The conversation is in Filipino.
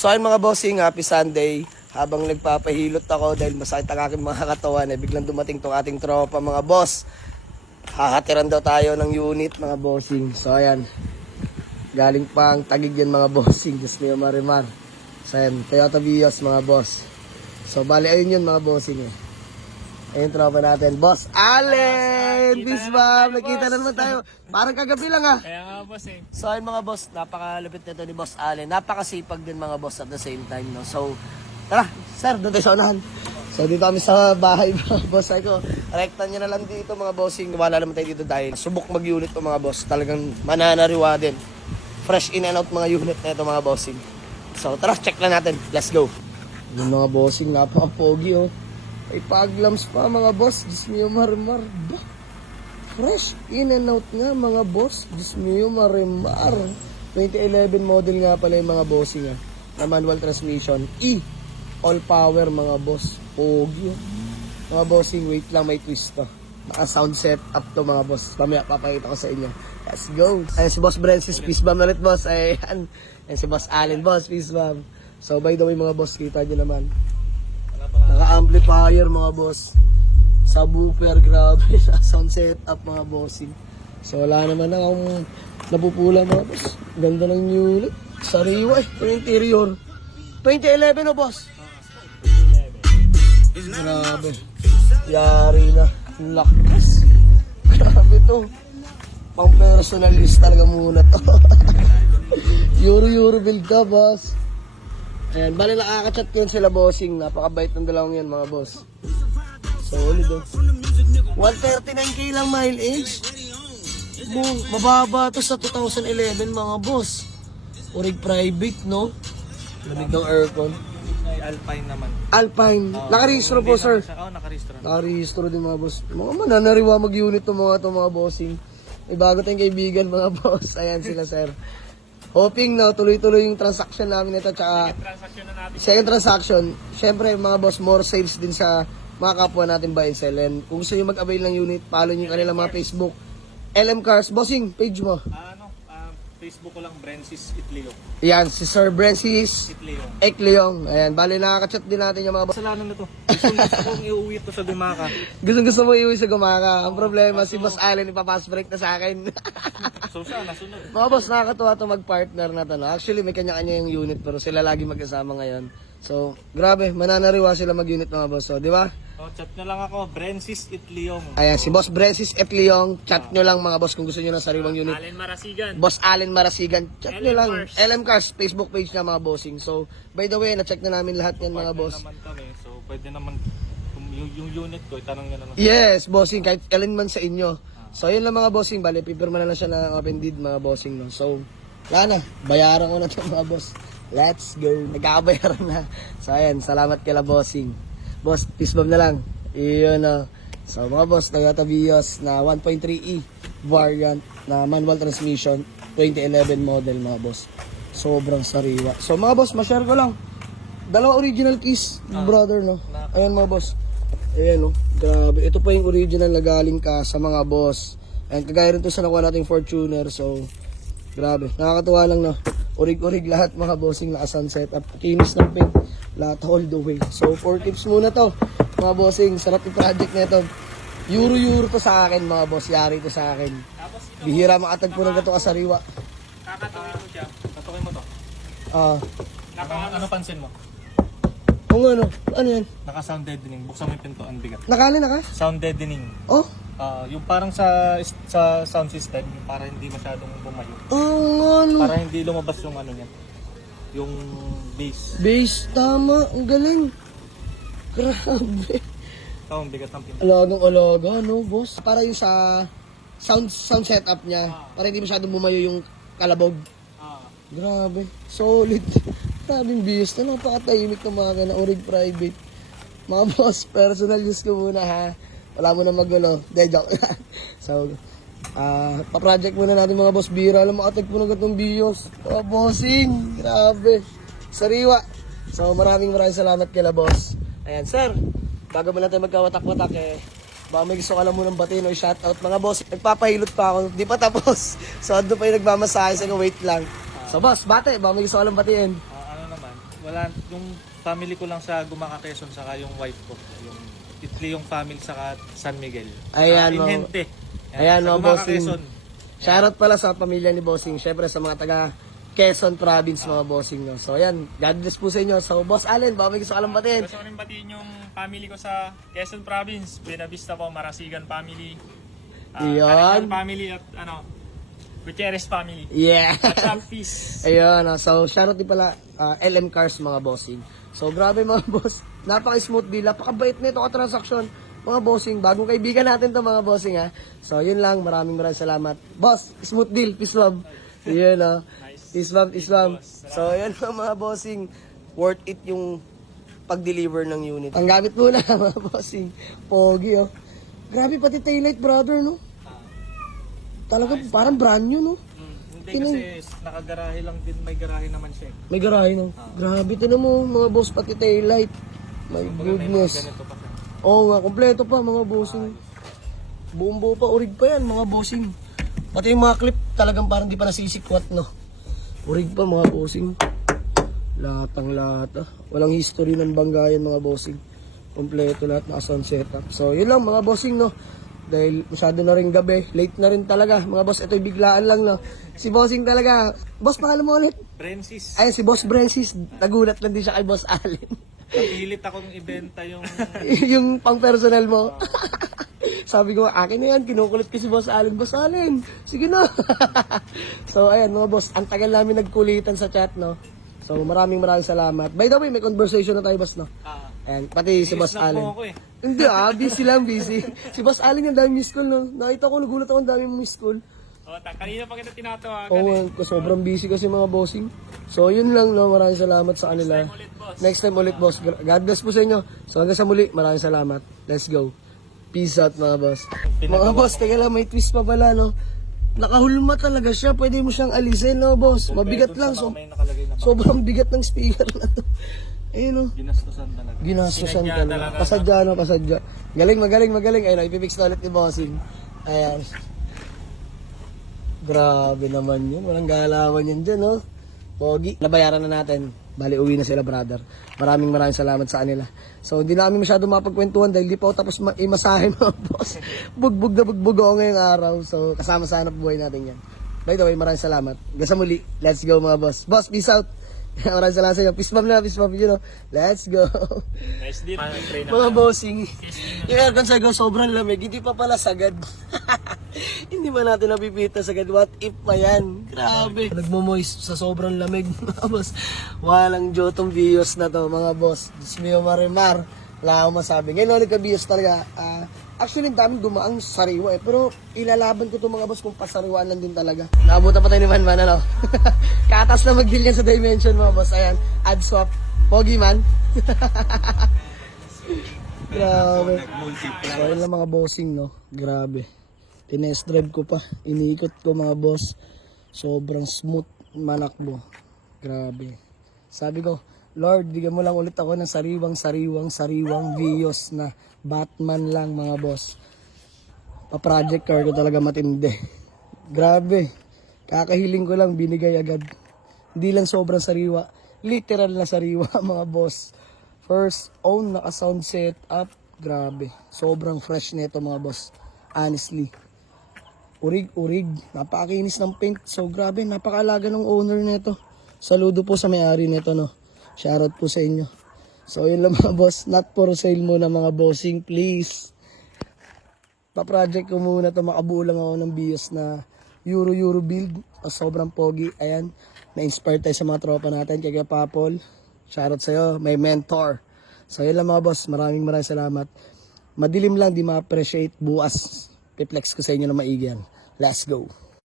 So ayun mga bossing, happy Sunday. Habang nagpapahilot ako dahil masakit ang aking mga katawan, biglang dumating tong ating tropa mga boss. Hahatiran daw tayo ng unit mga bossing. So ayan, galing pang Tagig yan mga bossing. Diyos niyo marimar. So ayan, Toyota Vios mga boss. So bali ayun yun mga bossing eh. Ayun tropa natin, Boss Allen! Peace bomb! Nakita na naman tayo. Parang kagabi lang ah. Kaya nga boss eh. So ayun mga boss, napakalupit nito ni Boss Allen. Napakasipag din mga boss at the same time. No? So tara, sir, doon tayo sa unahan. So dito kami sa bahay mga boss. Ay ko, rekta nyo na lang dito mga bossing. Wala naman tayo dito dahil subok mag-unit to mga boss. Talagang mananariwa din. Fresh in and out mga unit na ito mga bossing. So tara, check lang natin. Let's go. Yung mga bossing, napaka-pogi oh. Ay paglams pa mga boss. Diyos mo marimar. Bah. Fresh in and out nga mga boss. Diyos mo marimar. 2011 model nga pala yung mga bossing na manual transmission. All power mga boss. Pogi. Mga bossing, wait lang, may twist to. Naka sound set up to mga boss. Mamaya papakita ko sa inyo. Let's go. Ayan si Boss Francis, peace bomb ulit boss. Ayan. Ayan si Boss Allen, boss, peace bomb. So by the way mga boss, kita nyo naman. Naka-amplifier mga boss. Subwoofer, grabe. Sound setup mga bossing. So wala naman akong napupula mga boss. Ganda ng unit. Sariwa eh. Yung interior. 2011 o boss? Grabe. Yari na. Lakas. Grabe to. Pang personalist talaga muna to. Euro build ka boss. Ayan, bali nakaka-chat ko yun sila bossing. Napakabait ng dalawang yan mga boss. Solid oh. 139k lang mileage. Mababa to sa 2011 mga boss. Urig private no. Lamig ng aircon. Ay, Alpine naman. Alpine. Nakarehistro po sir. Oo, nakarehistro. Nakarehistro din mga boss. Mga mananariwa mag-unit to mga bossing. May bago tayong kaibigan mga boss. Ayan sila sir. Hoping na tuloy-tuloy yung transaction namin nito tsaka Transaction na natin. second transaction. Syempre mga boss, more sales din sa mga kapwa natin buy and sell. And kung gusto nyo mag-avail ng unit, follow nyo yung kanilang mga Facebook. LM Cars, bossing, page mo. Facebook ko lang, Francis Itleo. Yan, si Sir Francis Itleo. Ekleong. Ayan, bali nakaka-chat din natin yung mga boss. Kasalanan na to. Gusto kong iuwi to sa Dumaka. Gusto mo iuwi sa Gumaka. Ang problema, si Boss Allen ipapass break na sa akin. So siya, nasunod. Mga boss, nakakatuwa to mag-partner na to. No? Actually, may kanya-kanya yung unit pero sila lagi magkasama ngayon. So, grabe, mananariwa sila mag-unit mga boss. So, di ba? Oh, chat na lang ako, Francis Itleo. Ayan, si Boss Francis F. Leong. Chat nyo lang mga boss kung gusto nyo ng sariwang unit. Allen Marasigan. Boss Allen Marasigan. Chat nyo LM lang. Cars. LM Cars, Facebook page na mga bossing. So, by the way, na-check na namin lahat yan mga boss. Naman kami, so pwede naman kung yung unit ko, itanong nyo na lang. Yes, bossing, kahit alin man sa inyo. So, yun lang mga bossing. Bale, pipirma na lang siya ng open deed mga bossing. No? So, wala na. Bayaran ko na ito mga boss. Let's go. Nagkakabayaran na. So, ayan. Salamat kila bossing. Boss, peace bomb na lang. Iyon na. So, mga boss, Toyota Vios na 1.3E variant na manual transmission. 2011 model mga boss. Sobrang sariwa. So, mga boss, ma-share ko lang. Dalawa original keys, brother, no? Ayan mga boss. Ayan, no? Grabe. Ito pa yung original na galing ka sa mga boss. And kagaya rin to sa nakuha nating Fortuner. So, grabe. Nakakatuwa lang, no? Urig-urig lahat mga bossing naka-sunset up. Kinis ng paint. Lahat all the way. So, 4 tips muna to. Mga bossing, sarap yung project na ito. Euro to sa akin mga boss. Yari to sa akin. Bihira makatagpo ng gato kasariwa. Kakatukin mo siya. Katukin mo to. Ano pansin mo? Kung ano? Ano yan? Naka-sound deadening. Buksan mo yung pinto. Ang bigat. Nakali na ka? Sound deadening. Oh? Yung parang sa sound system, yung para hindi masyadong bumayo. Ano? Para hindi lumabas yung ano niya. Yung bass. Bass, tama. Ang galing. Grabe. Ito, ang bigat ng pinto. Alagang-alaga, no, boss? Para yung sa sound setup niya. Para hindi masyadong bumayo yung kalabog. Grabe. Solid. Grabing bios na. Napakatahimik ng mga na orig private. Mga boss, personal use ko muna ha. Wala mo na magulo. De, joke lang. So, pa-project muna natin mga boss. Bira lang makatag po na gatong bios. Oh, bossing. Grabe. Sariwa. So, maraming salamat kila boss. Ayan, sir. Bago mo natin magkawatak-watak baka may gusto ka lang munang batiin o shoutout. Mga boss, nagpapahilot pa ako. Di pa tapos. So, ando pa yung nagmamasahe. Sige, wait lang. So, boss, bate. Baka may gusto ka lang batiin. Ano naman? Wala, yung family ko lang sa Gumaca, Quezon, saka yung wife ko. Yung Itli yung family saka San Miguel. Ayan, Saka mga- Inhente. Ayan, sa mga Gumaca, bossing. Quezon. Shoutout pala sa pamilya ni Bossing. Syempre sa mga taga Quezon Province, mga bossing. No? So ayan, God bless po sa inyo. So Boss Allen, baka may gusto ka lang batin. Gusto ko rin batiin yung family ko sa Quezon Province. Buena Vista po, Marasigan family. Iyon. Cariño family at Gutierrez family. Yeah. At Trump Peace. Ayun, so shoutout din pala LM Cars, mga bossing. So grabe mga boss, napaka-smooth deal, napakabait nito ka-transaction. Mga bossing, bagong kaibigan natin to mga bossing ha. So yun lang, maraming salamat. Boss, smooth deal, peace love. Yun peace love. So yun lang mga bossing, worth it yung pag-deliver ng unit. Ang gamit muna mga bossing, pogi oh. Grabe pati taillight brother no. Talaga parang brand new no. Hindi kasi nakagarahe lang din, may garahe naman siya. May garahe no. Grabe tinan mo mga boss pati taillight. My goodness. Ganito pa siya. Oo nga, kompleto pa mga bossing. Buong buo pa, urig pa yan mga bossing. Pati yung mga clip talagang parang di pa nasisikwat no. Urig pa mga bossing. Latang lata. Walang history ng banggayan mga bossing. Kompleto lahat, naka-sound setup. So yun lang mga bossing no. Dahil masyado na rin gabi, late na rin talaga. Mga boss, ito'y biglaan lang no. Si bossing talaga. Boss, pangalan mo ulit? Francis. Ay, si Boss Francis. Nagulat lang din siya kay Boss Allen. Napilit akong ibenta yung Yung pang personal mo. Sabi ko, akin na yan, kinukulit ko si Boss Allen. Boss Allen, sige na. So, ayan mga boss, ang tagal namin nagkulitan sa chat, no? So, maraming salamat. By the way, may conversation na tayo, boss, no? Ayan, pati si Boss snap Allen. mo ako eh. Hindi busy lang, busy. Si Boss Allen yung dami miss call, no? Nakita ko, nagulat ako, ang dami miss call. Kanina pa kita tinatawagan Oo, sobrang busy kasi mga bossing. So, yun lang, no? Maraming salamat sa kanila. Next time ulit, boss. God bless po sa inyo. So, hanggang sa muli, maraming salamat. Let's go. Peace out, mga boss. Mga boss, teka lang, may twist pa pala, no? Nakahulma talaga siya. Pwede mo siyang alisin, no, boss? Mabigat lang. So, may nakalagay na sobrang bigat ng speaker na to. Ayun, no? ginastusan talaga. Ginastusan Sinadya talaga. talaga. Pasadya, no? Pasadya. Magaling. Ayun, ipipix na ulit ni bossing. Ayan. Grabe naman yun. Walang galawan yan dyan, no? Pogi. Nabayaran na natin. Bali, uwi na sila, brother. Maraming salamat sa kanila. So, hindi namin masyado mapagkwentuhan dahil di pa ako tapos imasahe, mga boss. Bugbog na bugbog ako ngayong araw. So, kasama sa hanap buhay natin yan. By the way, maraming salamat. Hanggang sa muli. Let's go, mga boss. Boss, peace out. Maraming salamat sa inyo. Peace bump, you know. Let's go. Nice deal. Mga bossing. Yung aircon sa go, sobrang lamig. Hindi pa pala sagad. Hindi ba natin napipita sagad? What if pa yan? Grabe. Nagmo-moist sa sobrang lamig, mga boss. Walang jotong bios na to, mga boss. Diyos mio marimar. Wala akong masabi. Ngayon ulit ka-bios talaga. Actually, daming dumaang sariwa eh. Pero ilalaban ko to mga boss kung pasariwaan lang din talaga. Naabutan pa tayo ni Man, ano? Katas na mag-deal yan sa Dimension, mga boss. Ayan, ad swap. Pogi man. Grabe. So, yun lang mga bossing, no? Grabe. Tinest drive ko pa. Iniikot ko, mga boss. Sobrang smooth manakbo. Grabe. Sabi ko, Lord, bigyan mo lang ulit ako ng sariwang Vios na Batman lang, mga boss. Pa-project car ko talaga matindi. Grabe. Kakahiling ko lang, binigay agad. Hindi lang sobrang sariwa. Literal na sariwa, mga boss. First own, naka-sound set up. Grabe. Sobrang fresh nito, mga boss. Honestly. Urig. Napakakinis ng paint. So, grabe. Napakaalaga ng owner nito. Saludo po sa may-ari nito, no. Shoutout po sa inyo. So, yun lang mga boss. Not for sale muna, mga bossing. Please. Pa-project ko muna to. Makabuo lang ako ng bios na Euro build. Sobrang pogi. Ayan. Na-inspire tayo sa mga tropa natin. Kaya Papol. Shoutout sa'yo. May mentor. So, yun lang mga boss. Maraming salamat. Madilim lang. Di ma-appreciate. Bukas. Piplex ko sa inyo na maigi yan. Let's go.